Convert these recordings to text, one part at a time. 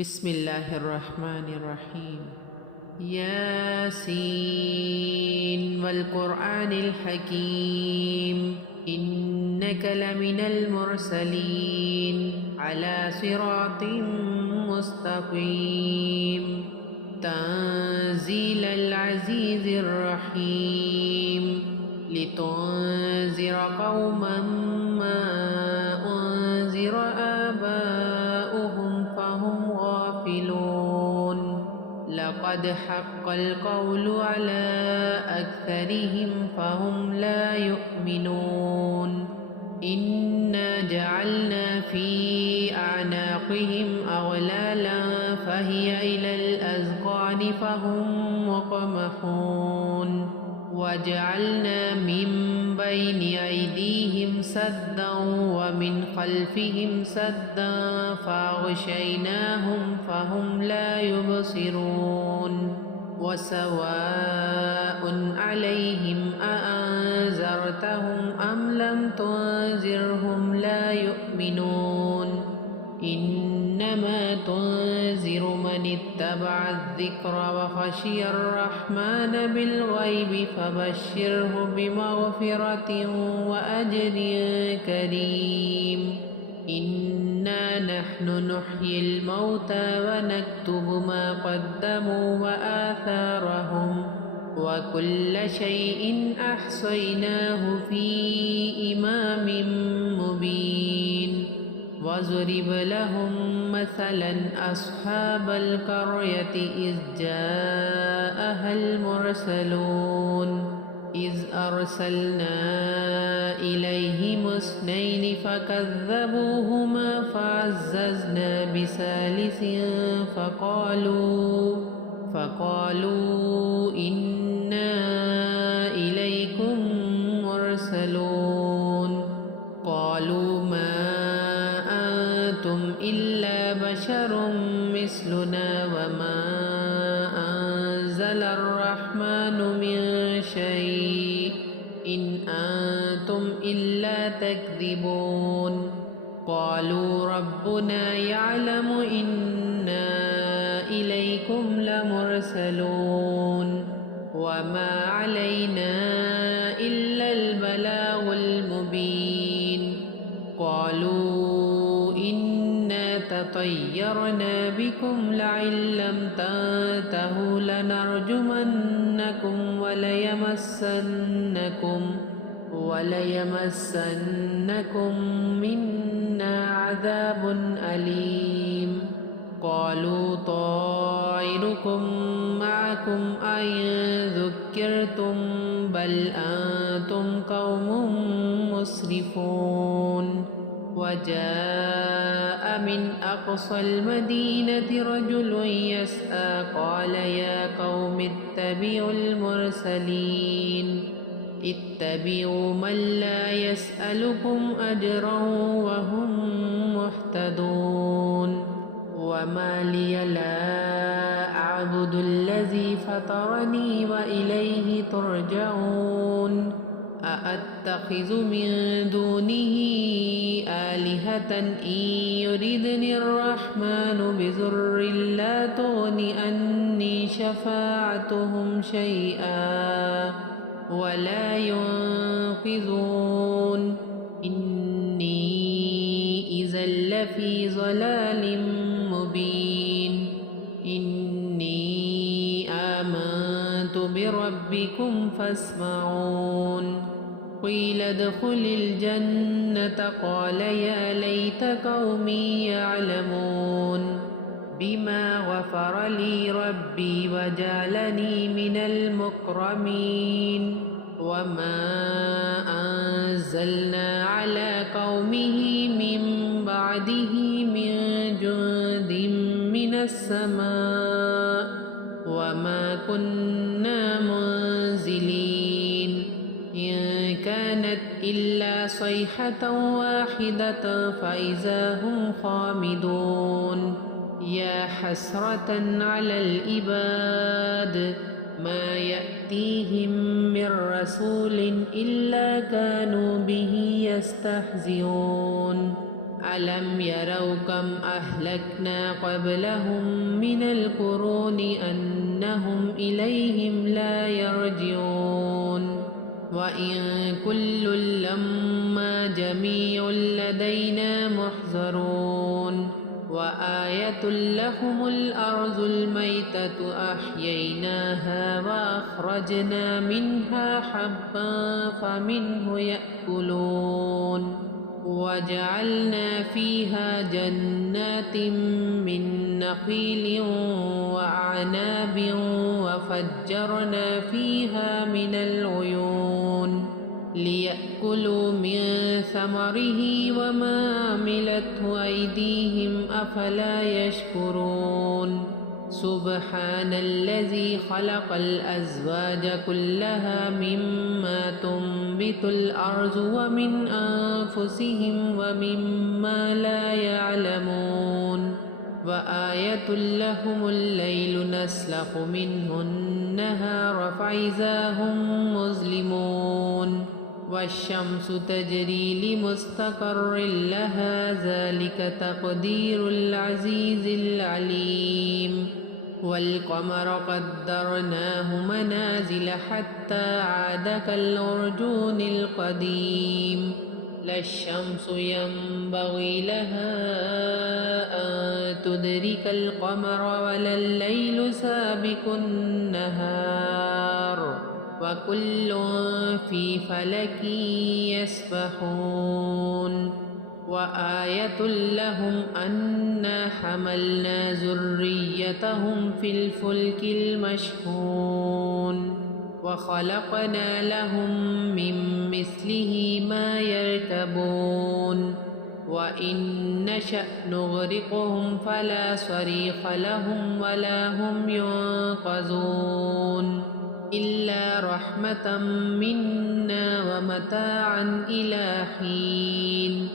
بسم الله الرحمن الرحيم. ياسين والقرآن الحكيم إنك لمن المرسلين على صراط مستقيم تنزيل العزيز الرحيم لتنذر قوما ما أنذر آباؤهم فهم غافلون لقد حق القول على أكثرهم فهم لا يؤمنون إنا جعلنا في أعناقهم أغلالا فهي إلى الأذقان فهم مقمحون وجعلنا من بين أيديهم سدا ومن خلفهم سدا فأغشيناهم فهم لا يبصرون وسواء عليهم أأنذرتهم أم لم تنذرهم لا يؤمنون إنما تنذر من اتبع الذكر وخشي الرحمن بالغيب فبشره بمغفرة وأجر كريم إنا نحن نحيي الموتى ونكتب ما قدموا وآثارهم وكل شيء أحصيناه في إمام مبين واضرب لهم مثلا أصحاب القرية إذ جاءها المرسلون إذ أرسلنا إليهم اثنين فكذبوهما فعززنا بثالث فقالوا إنا إليكم مرسلون قالوا ما أنتم إلا بشر مثلنا وما أنزل الرحمن من شيء إن أنتم إلا تكذبون قالوا ربنا يعلم إنا إليكم لمرسلون وما علينا إلا البلاغ المبين قالوا إنا تطيرنا بكم لئن لم تنتهوا لنرجمنكم وليمسنكم منا عذاب أليم قالوا طائركم معكم أئن ذكرتم بل أنتم قوم مسرفون وجاء من أقصى المدينة رجل يسعى قال يا قوم اتبعوا المرسلين اتبعوا من لا يسألكم أجرا وهم مهتدون وما لي لا أعبد الذي فطرني وإليه ترجعون أأتخذ من دونه آلهة إن يردني الرحمن بضر لا تغن عني شفاعتهم شيئا ولا ينقذون إني إذا لفي ضلال مبين إني آمنت بربكم فاسمعون قيل ادخل الجنة قال يا ليت قومي يعلمون بما غفر لي ربي وجعلني من المكرمين وما أنزلنا على قومه من بعده من جند من السماء وما كنا منزلين إن كانت إلا صيحة واحدة فإذا هم خامدون يا حسرة على العباد ما يأتيهم من رسول إلا كانوا به يستهزئون ألم يروا كم أهلكنا قبلهم من القرون أنهم إليهم لا يرجعون وإن كل لما جميع لدينا محضرون وآية لهم الأرض الميتة أحييناها وأخرجنا منها حبا فمنه يأكلون وجعلنا فيها جنات من نخيل وأعناب وفجرنا فيها من العيون ليأكلوا من ثمره وما عملته أيديهم أفلا يشكرون سبحان الذي خلق الأزواج كلها مما تنبت الأرض ومن أنفسهم ومما لا يعلمون وآية لهم الليل نسلخ منه النهار فإذا هم مظلمون والشمس تجري لمستقر لها ذلك تقدير العزيز العليم والقمر قدرناه منازل حتى عاد كالعرجون القديم لا الشمس ينبغي لها أن تدرك القمر ولا الليل سابق النهار وكل في فلك يسبحون وآية لهم أنا حملنا ذريتهم في الفلك المشحون وخلقنا لهم من مثله ما يركبون وإن نشأ نغرقهم فلا صريخ لهم ولا هم ينقذون إلا رحمة منا ومتاعا إلى حين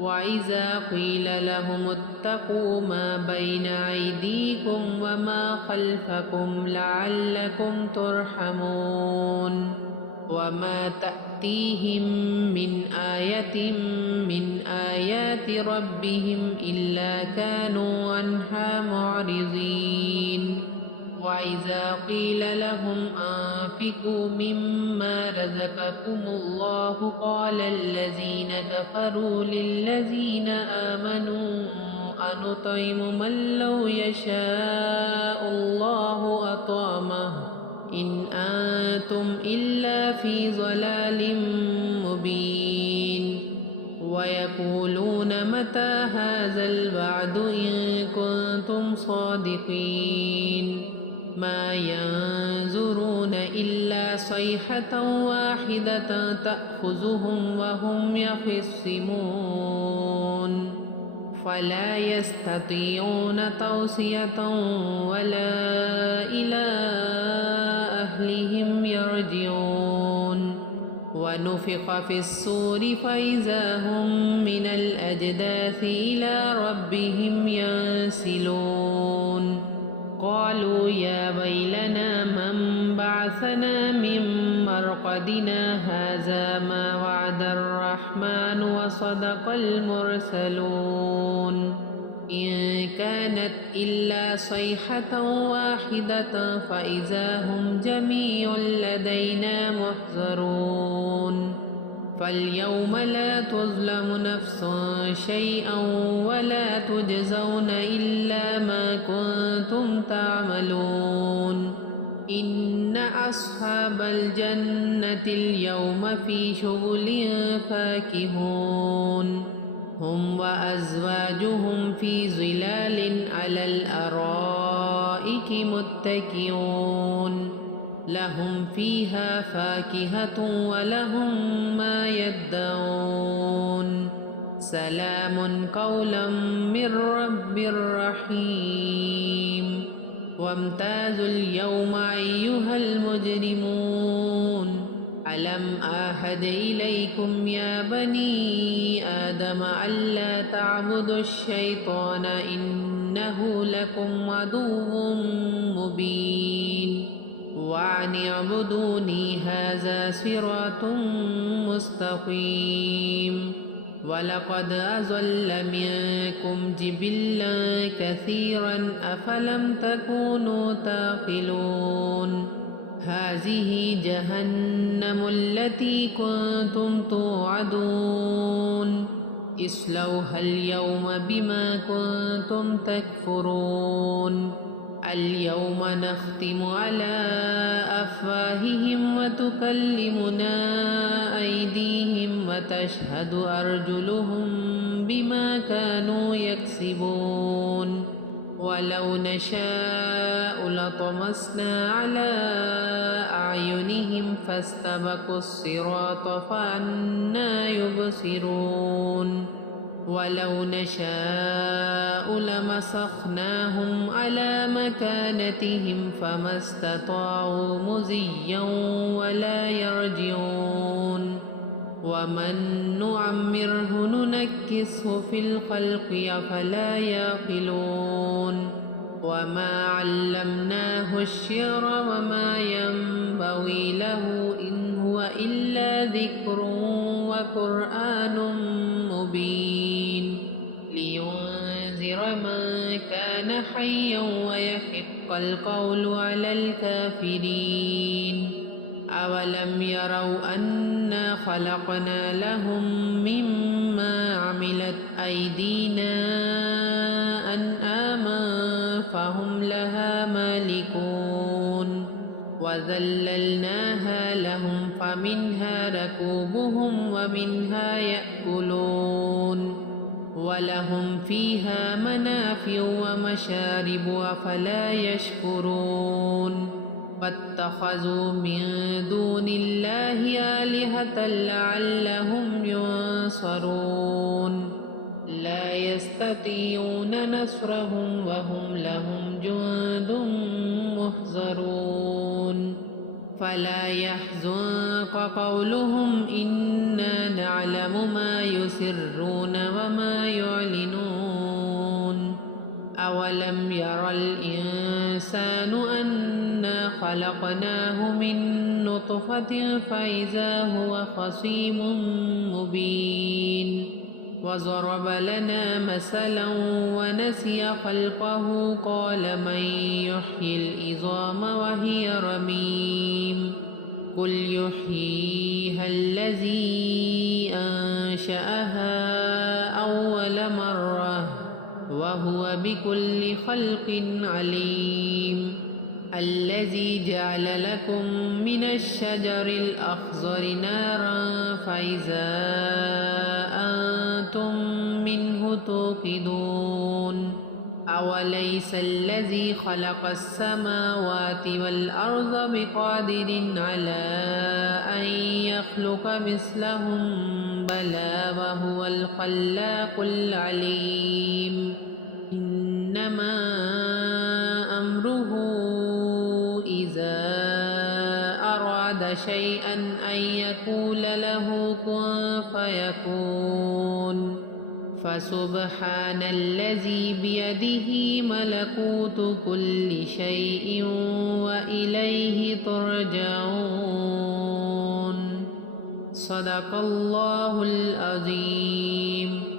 وإذا قيل لهم اتقوا ما بين أيديكم وما خلفكم لعلكم ترحمون وما تأتيهم من آية من آيات ربهم إلا كانوا عنها معرضين وإذا قيل لهم أنفقوا مما رزقكم الله قال الذين كفروا للذين آمنوا أنطعم من لو يشاء الله أطعمه إن أنتم إلا في ضلال مبين ويقولون متى هذا الوعد إن كنتم صادقين ما ينظرون إلا صيحة واحدة تأخذهم وهم يخصمون فلا يستطيعون توصية ولا إلى أهلهم يرجعون ونفخ في الصور فإذا هم من الأجداث إلى ربهم ينسلون قالوا يا ويلنا من بعثنا من مرقدنا هذا ما وعد الرحمن وصدق المرسلون إن كانت إلا صيحة واحدة فإذا هم جميع لدينا محضرون فاليوم لا تظلم نفس شيئا ولا تجزون إلا ما كنتم تعملون إن أصحاب الجنة اليوم في شغل فاكهون هم وأزواجهم في ظلال على الأرائك متكئون لهم فيها فاكهة ولهم ما يدعون سلام قولا من رب رحيم وامتازوا اليوم أيها المجرمون ألم أعهد إليكم يا بني آدم ألا تعبدوا الشيطان إنه لكم عدو مبين وأن اعبدوني هذا صراط مستقيم ولقد أضل منكم جبلا كثيرا أفلم تكونوا تعقلون هذه جهنم التي كنتم توعدون اصلوها اليوم بما كنتم تكفرون اليوم نختم على أفواههم وتكلمنا أيديهم وتشهد أرجلهم بما كانوا يكسبون ولو نشاء لطمسنا على أعينهم فاستبقوا الصراط فأنى يبصرون ولو نشاء لمسخناهم على مكانتهم فما استطاعوا مضيا ولا يرجعون ومن نعمره ننكسه في الخلق أفلا يعقلون وما علمناه الشعر وما ينبغي له إن هو إلا ذكر وقرآن مبين لينذر من كان حيا ويحق القول على الكافرين أولم يروا أنا خلقنا لهم مما عملت أيدينا أنعاما فهم لها مالكون وذللناها لهم فمنها ركوبهم ومنها يأكلون ولهم فيها منافع ومشارب أفلا يشكرون واتخذوا من دون الله آلهة لعلهم ينصرون لا يستطيعون نصرهم وهم لهم جند محضرون فلا يحزنك قولهم إنا نعلم ما يسرون وما يعلنون أولم ير الإنسان أنا خلقناه من نطفة فإذا هو خصيم مبين وضرب لنا مثلا ونسي خلقه قال من يحيي العظام وهي رميم قل يحييها الذي أنشأها أول مرة وهو بكل خلق عليم الذي جعل لكم من الشجر الأخضر نارا فإذا أنتم منه توقدون أوليس الذي خلق السماوات والأرض بقادر على أن يخلق مثلهم بلى وهو الخلاق العليم إنما أمره إذا أراد شيئا أن يقول له كن فيكون فسبحان الذي بيده ملكوت كل شيء وإليه ترجعون صدق الله العظيم.